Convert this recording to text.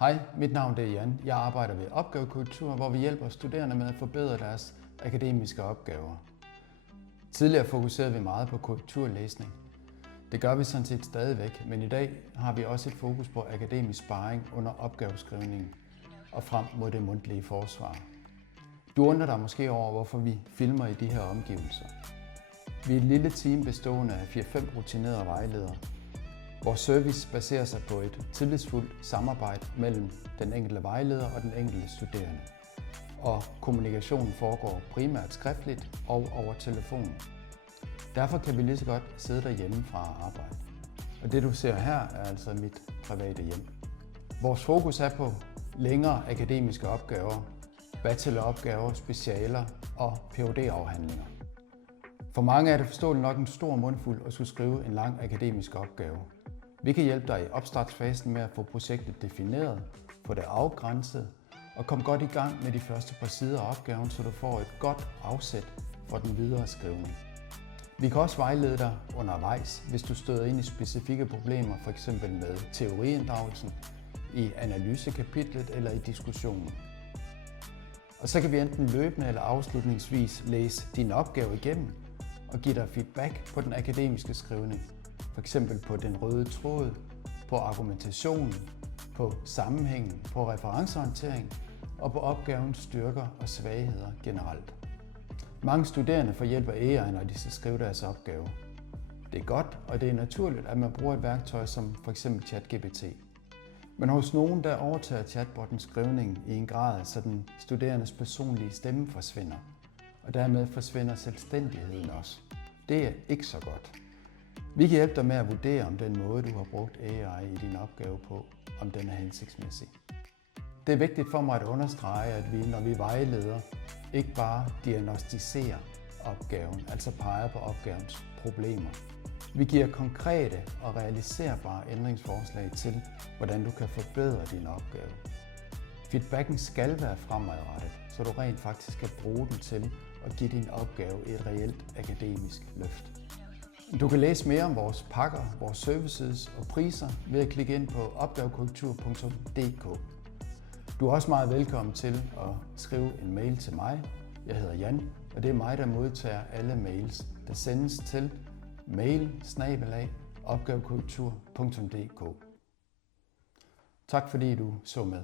Hej, mit navn er Jan. Jeg arbejder ved Opgavekultur, hvor vi hjælper studerende med at forbedre deres akademiske opgaver. Tidligere fokuserede vi meget på korrekturlæsning. Det gør vi sådan set stadigvæk, men i dag har vi også et fokus på akademisk sparring under opgaveskrivningen og frem mod det mundtlige forsvar. Du undrer dig måske over, hvorfor vi filmer i de her omgivelser. Vi er et lille team bestående af 4-5 rutinerede vejledere. Vores service baserer sig på et tillidsfuldt samarbejde mellem den enkelte vejleder og den enkelte studerende. Og kommunikationen foregår primært skriftligt og over telefon. Derfor kan vi lige så godt sidde derhjemme fra arbejde. Og det du ser her er altså mit private hjem. Vores fokus er på længere akademiske opgaver, bacheloropgaver, specialer og Ph.D.-afhandlinger. For mange er det forståeligt nok en stor mundfuld at skulle skrive en lang akademisk opgave. Vi kan hjælpe dig i opstartsfasen med at få projektet defineret, få det afgrænset og komme godt i gang med de første par sider af opgaven, så du får et godt afsæt for den videre skrivning. Vi kan også vejlede dig undervejs, hvis du støder ind i specifikke problemer, f.eks. med teoriinddragelsen, i analysekapitlet eller i diskussionen. Og så kan vi enten løbende eller afslutningsvis læse din opgave igennem og give dig feedback på den akademiske skrivning. F.eks. på den røde tråd, på argumentationen, på sammenhængen, på referenceorientering og på opgavens styrker og svagheder generelt. Mange studerende får hjælp af AI, når de skal skrive deres opgave. Det er godt, og det er naturligt, at man bruger et værktøj som f.eks. ChatGPT. Men hos nogen, der overtager chatbottens skrivning i en grad, så den studerendes personlige stemme forsvinder, og dermed forsvinder selvstændigheden også. Det er ikke så godt. Vi kan hjælpe dig med at vurdere, om den måde, du har brugt AI i din opgave på, om den er hensigtsmæssig. Det er vigtigt for mig at understrege, at vi, når vi vejleder, ikke bare diagnostiserer opgaven, altså peger på opgavens problemer. Vi giver konkrete og realiserbare ændringsforslag til, hvordan du kan forbedre din opgave. Feedbacken skal være fremadrettet, så du rent faktisk kan bruge den til at give din opgave et reelt akademisk løft. Du kan læse mere om vores pakker, vores services og priser ved at klikke ind på opgavekultur.dk. Du er også meget velkommen til at skrive en mail til mig. Jeg hedder Jan, og det er mig, der modtager alle mails, der sendes til mail@opgavekultur.dk. Tak fordi du så med.